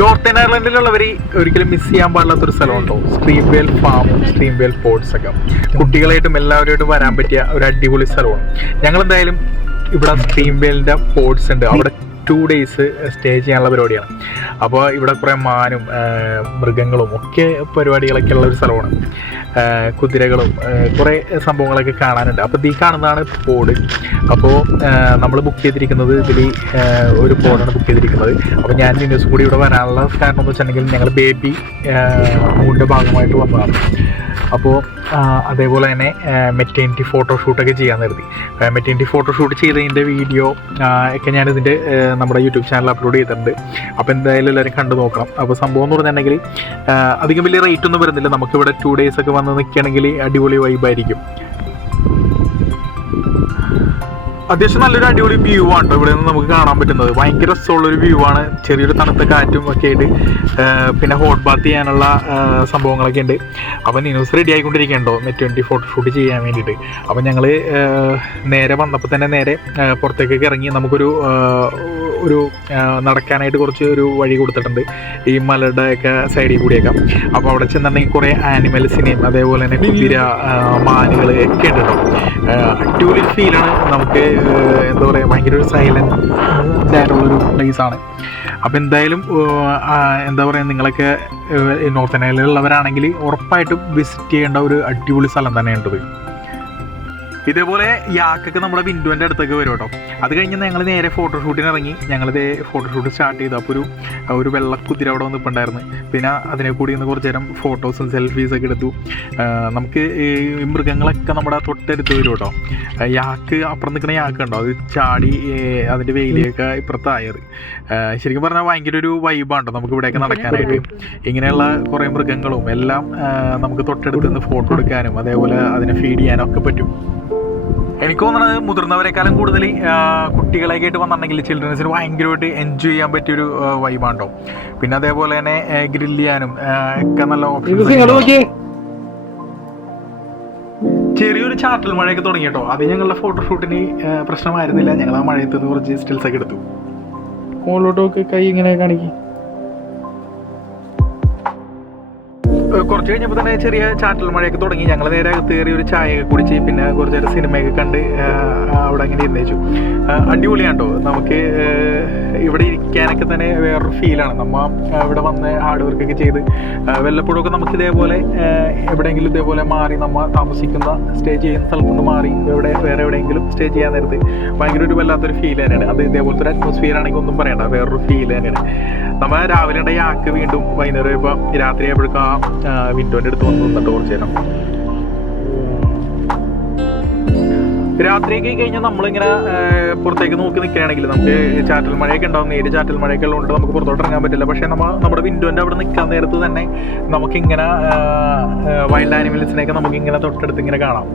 Northern അയർലൻഡിലുള്ളവർ ഒരിക്കലും miss ചെയ്യാൻ പാടില്ലാത്തൊരു സ്ഥലമുണ്ടോ? സ്ട്രീംവേൽ ഫാമും സ്ട്രീംവേൽ ports ഒക്കെ കുട്ടികളായിട്ടും എല്ലാവരുമായിട്ടും വരാൻ പറ്റിയ ഒരു അടിപൊളി സ്ഥലമാണ്. ഞങ്ങൾ എന്തായാലും ഇവിടെ സ്ട്രീംവേലിൻ്റെ പോർട്സ് ഉണ്ട്, അവിടെ 2 days സ്റ്റേ ചെയ്യാനുള്ള പരിപാടിയാണ്. അപ്പോൾ ഇവിടെ കുറേ മാനും മൃഗങ്ങളും ഒക്കെ പരിപാടികളൊക്കെ ഉള്ള ഒരു സ്ഥലമാണ്. കുതിരകളും കുറേ സംഭവങ്ങളൊക്കെ കാണാനുണ്ട്. അപ്പോൾ ഈ കാണുന്നതാണ് പോഡ്. അപ്പോൾ നമ്മൾ ബുക്ക് ചെയ്തിരിക്കുന്നത് ഇതിൽ ഒരു പോഡാണ് ബുക്ക് ചെയ്തിരിക്കുന്നത്. അപ്പോൾ ഞാൻ ന്യൂസ് കൂടി ഇവിടെ വരാനുള്ള കാരണം എന്ന് വെച്ചിട്ടുണ്ടെങ്കിൽ ഞങ്ങൾ ബേബി മൂഡിൻ്റെ ഭാഗമായിട്ട് വന്നതാണ്. അപ്പോൾ അതേപോലെ തന്നെ മെറ്റേണിറ്റി ഫോട്ടോഷൂട്ടൊക്കെ ചെയ്യാൻ കരുതി. മെറ്റേണിറ്റി ഫോട്ടോഷൂട്ട് ചെയ്തതിൻ്റെ വീഡിയോ ഒക്കെ ഞാനിതിൻ്റെ നമ്മുടെ യൂട്യൂബ് ചാനൽ അപ്ലോഡ് ചെയ്തിട്ടുണ്ട്. അപ്പോൾ എന്തായാലും എല്ലാവരും കണ്ടു നോക്കണം. അപ്പോൾ സംഭവം എന്ന് പറഞ്ഞിട്ടുണ്ടെങ്കിൽ അധികം വലിയ റേറ്റ് ഒന്നും വരുന്നില്ല. നമുക്കിവിടെ 2 days ഒക്കെ വന്ന് നിൽക്കുകയാണെങ്കിൽ അടിപൊളി വൈബായിരിക്കും. അത്യാവശ്യം നല്ലൊരു അടിപൊളി വ്യൂ ആണ് കേട്ടോ ഇവിടെ നിന്ന് നമുക്ക് കാണാൻ പറ്റുന്നത്. ഭയങ്കര രസമുള്ളൊരു വ്യൂ ആണ്. ചെറിയൊരു തണുത്ത കാറ്റും ഒക്കെ ആയിട്ട് പിന്നെ ഹോട്ട് ബാത്ത് ചെയ്യാനുള്ള സംഭവങ്ങളൊക്കെ ഉണ്ട്. അപ്പോൾ ന്യൂസ് റെഡി ആയിക്കൊണ്ടിരിക്കുകയുണ്ടോ മെറ്റേണിറ്റി ഫോട്ടോഷൂട്ട് ചെയ്യാൻ വേണ്ടിയിട്ട്. അപ്പോൾ ഞങ്ങൾ നേരെ വന്നപ്പോൾ തന്നെ നേരെ പുറത്തേക്കൊക്കെ ഇറങ്ങി നമുക്കൊരു നടക്കാനായിട്ട് കുറച്ച് ഒരു വഴി കൊടുത്തിട്ടുണ്ട് ഈ മലയുടെ ഒക്കെ സൈഡിൽ കൂടിയൊക്കെ. അപ്പോൾ അവിടെ ചെന്നിട്ടുണ്ടെങ്കിൽ കുറേ ആനിമൽസിനെയും അതേപോലെ തന്നെ കുതിര, മാനുകൾ ഒക്കെ ഉണ്ട് കേട്ടോ. അടിപൊളി ഫീലാണ് നമുക്ക്. എന്താ പറയുക, ഭയങ്കര ഒരു സൈലൻ്റ് ആയിട്ടുള്ളൊരു പ്ലേസാണ്. അപ്പോൾ എന്തായാലും എന്താ പറയുക, നിങ്ങളൊക്കെ നോർത്തേൺ അയർലൻഡിലുള്ളവരാണെങ്കിൽ ഉറപ്പായിട്ടും വിസിറ്റ് ചെയ്യേണ്ട ഒരു അടിപൊളി സ്ഥലം തന്നെയുണ്ടത്. ഇതേപോലെ യാക്കൊക്കെ നമ്മുടെ വിൻഡോൻ്റെ അടുത്തൊക്കെ വരും കേട്ടോ. അത് കഴിഞ്ഞ് ഞങ്ങൾ നേരെ ഫോട്ടോഷൂട്ടിന് ഇറങ്ങി. ഞങ്ങളിതേ ഫോട്ടോഷൂട്ട് സ്റ്റാർട്ട് ചെയ്തു. അപ്പോൾ ഒരു വെള്ളക്കുതിര അവിടെ വന്നിട്ടുണ്ടായിരുന്നു. പിന്നെ അതിനെ കൂടി ഒന്ന് കുറച്ച് നേരം ഫോട്ടോസും സെൽഫീസൊക്കെ എടുത്തു. നമുക്ക് ഈ മൃഗങ്ങളൊക്കെ നമ്മുടെ തൊട്ടടുത്ത് വരും കേട്ടോ. യാക്ക് അപ്പുറം നിൽക്കുന്ന യാക്ക് ഉണ്ടോ, അത് ചാടി അതിൻ്റെ വെയിലൊക്കെ ഇപ്പുറത്തായത്. ശരിക്കും പറഞ്ഞാൽ ഭയങ്കര ഒരു വൈബാണ്ടോ നമുക്ക് ഇവിടെയൊക്കെ നടക്കാനായിട്ട്. ഇങ്ങനെയുള്ള കുറേ മൃഗങ്ങളും എല്ലാം നമുക്ക് തൊട്ടടുത്ത് നിന്ന് ഫോട്ടോ എടുക്കാനും അതേപോലെ അതിനെ ഫീഡ് ചെയ്യാനും ഒക്കെ പറ്റും. എനിക്ക് തോന്നുന്നത് മുതിർന്നവരെക്കാളും കൂടുതൽ കുട്ടികളെയൊക്കെ ആയിട്ട് വന്നിട്ടുണ്ടെങ്കിൽ ചിൽഡ്രൻസിന് ഭയങ്കരമായിട്ട് എൻജോയ് ചെയ്യാൻ പറ്റിയൊരു വൈബാണ്ടോ. പിന്നെ അതേപോലെ തന്നെ ഗ്രില്ല് ചെയ്യാനും ഒക്കെ നല്ല ഓപ്ഷൻ. ചെറിയൊരു ചാറ്റൽ മഴയൊക്കെ തുടങ്ങി കേട്ടോ. അത് ഞങ്ങളുടെ ഫോട്ടോഷൂട്ടിന് പ്രശ്നമായിരുന്നില്ല. ഞങ്ങൾ ആ മഴയത്ത് നിന്ന് കുറച്ച് സ്റ്റിൽസ് ഒക്കെ എടുത്തു. മുകളിലോട്ടൊക്കെ കൈ ഇങ്ങനെ കാണിക്കും. കുറച്ച് കഴിഞ്ഞപ്പോൾ തന്നെ ചെറിയ ചാറ്റൽ മഴയൊക്കെ തുടങ്ങി. ഞങ്ങൾ നേരെ അകത്ത് കയറി ഒരു ചായയൊക്കെ കുടിച്ച് പിന്നെ കുറച്ച് നേരം സിനിമയൊക്കെ കണ്ട് അവിടെ അങ്ങനെ ഇരുന്നേച്ചു. അടിപൊളിയാണ്ടോ. നമുക്ക് ഇവിടെ ഇരിക്കാനൊക്കെ തന്നെ വേറൊരു ഫീലാണ്. നമ്മൾ ഇവിടെ വന്ന് ഹാർഡ് വർക്കൊക്കെ ചെയ്ത് വല്ലപ്പോഴൊക്കെ നമുക്ക് ഇതേപോലെ എവിടെയെങ്കിലും ഇതേപോലെ മാറി നമ്മൾ താമസിക്കുന്ന സ്റ്റേ ചെയ്യുന്ന സ്ഥലത്ത് നിന്ന് മാറി വേറെ എവിടെയെങ്കിലും സ്റ്റേ ചെയ്യാൻ നേരത്ത് ഭയങ്കര ഒരു വല്ലാത്തൊരു ഫീൽ തന്നെയാണ്. അത് ഇതേപോലത്തെ ഒരു അറ്റ്മോസ്ഫിയർ ആണെങ്കിൽ ഒന്നും പറയണ്ട, വേറൊരു ഫീൽ തന്നെയാണ്. നമ്മൾ രാവിലെ ഉണ്ടെങ്കിൽ യാക്ക് വീണ്ടും വൈകുന്നേരം ഇപ്പോൾ രാത്രി ആയപ്പോഴേക്കും ആ വിൻഡോൻ്റെ അടുത്ത് വന്ന് നിന്നിട്ട് കുറച്ച് നേരം. രാത്രിയൊക്കെ കഴിഞ്ഞാൽ നമ്മളിങ്ങനെ പുറത്തേക്ക് നോക്കി നിൽക്കുകയാണെങ്കിൽ നമുക്ക് ചാറ്റൽ മഴയൊക്കെ ഉണ്ടാവും. നേര് ചാറ്റൽ മഴയൊക്കെ ഉള്ളതുകൊണ്ട് നമുക്ക് പുറത്തോട്ട് ഇറങ്ങാൻ പറ്റില്ല. പക്ഷേ നമ്മുടെ വിൻഡോൻ്റെ അവിടെ നിൽക്കാൻ നേരത്ത് തന്നെ നമുക്കിങ്ങനെ വൈൽഡ് ആനിമൽസിനെയൊക്കെ നമുക്കിങ്ങനെ തൊട്ടടുത്ത് ഇങ്ങനെ കാണാം.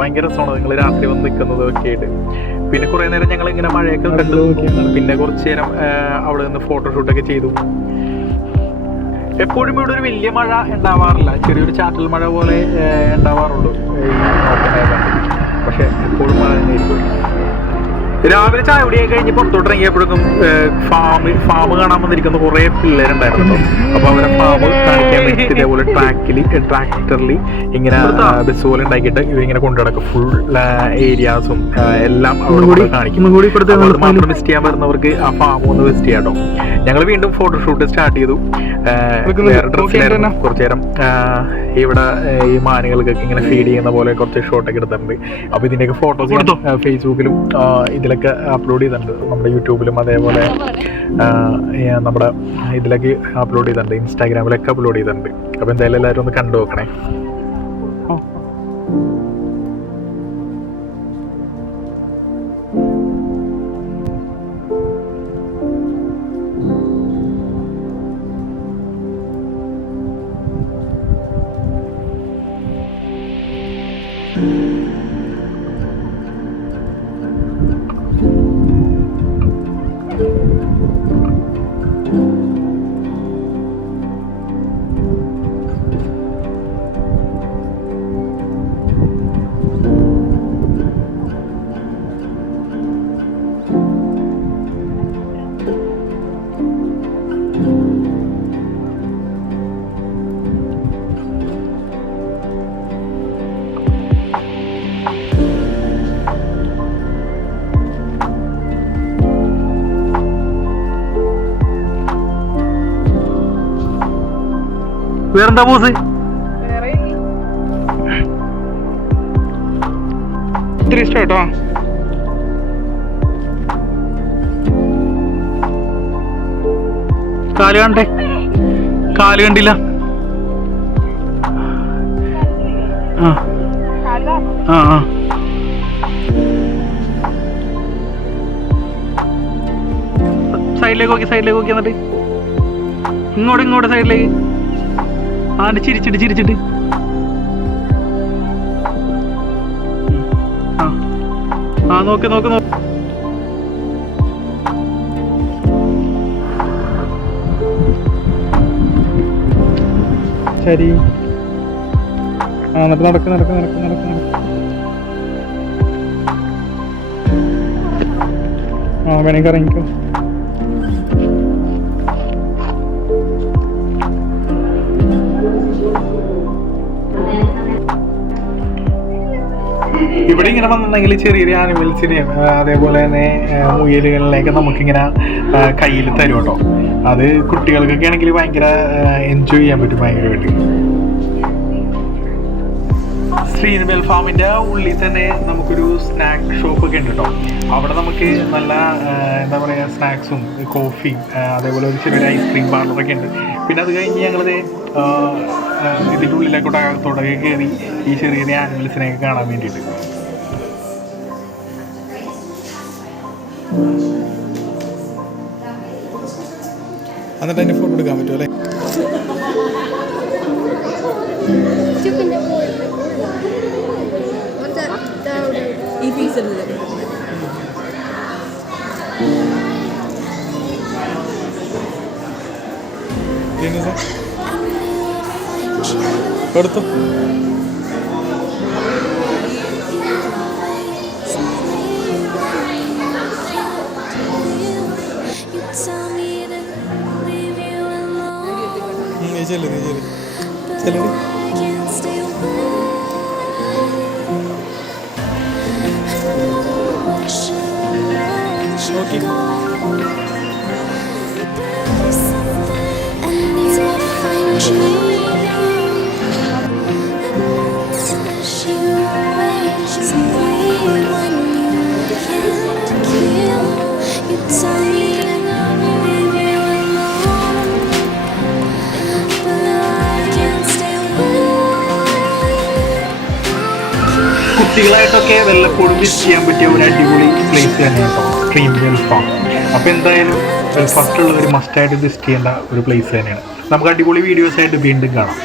ഭയങ്കര രസമാണ് നിങ്ങൾ രാത്രി വന്ന് നിൽക്കുന്നതൊക്കെ ആയിട്ട്. പിന്നെ കുറേ നേരം ഞങ്ങളിങ്ങനെ മഴയൊക്കെ കണ്ടു. പിന്നെ കുറച്ച് നേരം അവിടെ നിന്ന് ഫോട്ടോഷൂട്ടൊക്കെ ചെയ്തു. എപ്പോഴും ഇവിടെ ഒരു വലിയ മഴ ഉണ്ടാവാറില്ല, ചെറിയൊരു ചാറ്റൽ മഴ പോലെ ഉണ്ടാവാറുള്ളൂ പക്ഷെ എപ്പോഴും മഴ തന്നെ ആയിരിക്കും. രാവിലെ ചായ കുടിയൊക്കെ കഴിഞ്ഞ് പുറത്തോട്ട് ഇറങ്ങിയപ്പോഴേക്കും ഫാം കാണാൻ വന്നിരിക്കുന്ന കുറേ പിള്ളേരുണ്ടായിരുന്നു. അപ്പോൾ അവരെ ഫാം കാണിക്കാൻ വേണ്ടിയിട്ട് ഇതേപോലെ ട്രാക്ടറിൽ ഇങ്ങനെ ബസ് പോലെ ഉണ്ടാക്കിയിട്ട് ഇവരിങ്ങനെ കൊണ്ടു നടക്കും. ഫുൾ ഏരിയാസും എല്ലാം അവിടെ കാണിക്കും. മാത്രം വിസിറ്റ് ചെയ്യാൻ വരുന്നവർക്ക് ആ ഫാം ഒന്ന് വിസിറ്റ് ചെയ്യാം കേട്ടോ. ഞങ്ങൾ വീണ്ടും ഫോട്ടോഷൂട്ട് സ്റ്റാർട്ട് ചെയ്തു. വേറെ ഡ്രസ്സിലായിരുന്നു. കുറച്ചു നേരം ഇവിടെ ഈ മാനുകൾക്കൊക്കെ ഇങ്ങനെ ഫീഡ് ചെയ്യുന്ന പോലെ കുറച്ച് ഷോട്ടൊക്കെ എടുത്തിട്ടുണ്ട്. അപ്പോൾ ഇതിൻ്റെയൊക്കെ ഫോട്ടോസ് ഫേസ്ബുക്കിലും ഇതിലൊക്കെ അപ്ലോഡ് ചെയ്തിട്ടുണ്ട്. നമ്മുടെ യൂട്യൂബിലും അതേപോലെ നമ്മുടെ ഇതിലൊക്കെ അപ്ലോഡ് ചെയ്തിട്ടുണ്ട്. ഇൻസ്റ്റാഗ്രാമിലൊക്കെ അപ്ലോഡ് ചെയ്തിട്ടുണ്ട്. അപ്പോൾ എന്തായാലും എല്ലാവരും ഒന്ന് കണ്ടു നോക്കണേ. വേറെന്താ ബോസ്? ഇത്തിരി ഇഷ്ടം കേട്ടോ. കാല് കണ്ടേ, കാല് കണ്ടില്ല. ആ ആ ആ സൈഡിലേക്ക് നോക്കി, സൈഡിലേക്ക് നോക്കി. എന്നിട്ട് ഇങ്ങോട്ട് സൈഡിലേക്ക്. ആ ചിരിച്ചിട്ട് ആ നോക്ക്. ശരി. ആ എന്നിട്ട് നടക്ക്. ആ വേണമെങ്കിൽ ഇറങ്ങിക്കോ. ഇവിടെ ഇങ്ങനെ വന്നിട്ടുണ്ടെങ്കിൽ ചെറിയ ആനിമൽസിനെയും അതേപോലെ തന്നെ മുയലുകളിലേക്ക് നമുക്കിങ്ങനെ കയ്യിൽ തരും കേട്ടോ. അത് കുട്ടികൾക്കൊക്കെ ആണെങ്കിൽ ഭയങ്കര എൻജോയ് ചെയ്യാൻ പറ്റും ഭയങ്കരമായിട്ട്. ശ്രീനിമൽ ഫാമിൻ്റെ ഉള്ളിൽ തന്നെ നമുക്കൊരു സ്നാക്ക് ഷോപ്പൊക്കെ ഉണ്ട് കേട്ടോ. അവിടെ നമുക്ക് നല്ല എന്താ പറയുക സ്നാക്സും കോഫിയും അതേപോലെ ഒരു ചെറിയൊരു ഐസ്ക്രീം പാർലറൊക്കെ ഉണ്ട്. പിന്നെ അത് കഴിഞ്ഞ് ഞങ്ങളത് ഇതിൻ്റെ ഉള്ളിലേക്കോട്ട് അകത്തോട്ടൊക്കെ കയറി ഈ ചെറിയ ആനിമൽസിനെയൊക്കെ കാണാൻ വേണ്ടിയിട്ട്. എന്നിട്ട് അതിന് ഫോട്ടോ എടുക്കാൻ പറ്റുമോ അല്ലേ? ഈ പീസ് എടുത്തു. ചെല്ലു. ഓക്കെ. കുട്ടികളായിട്ടൊക്കെ വല്ലപ്പോഴും വിസിറ്റ് ചെയ്യാൻ പറ്റിയ ഒരു അടിപൊളി പ്ലേസ് തന്നെയാണ് കേട്ടോ ശ്രീനിമൽ ഫാം. അപ്പോൾ എന്തായാലും ഫസ്റ്റുള്ള ഒരു മസ്റ്റായിട്ട് വിസിറ്റ് ചെയ്യേണ്ട ഒരു പ്ലേസ് തന്നെയാണ്. നമുക്ക് അടിപൊളി വീഡിയോസായിട്ട് വീണ്ടും കാണാം.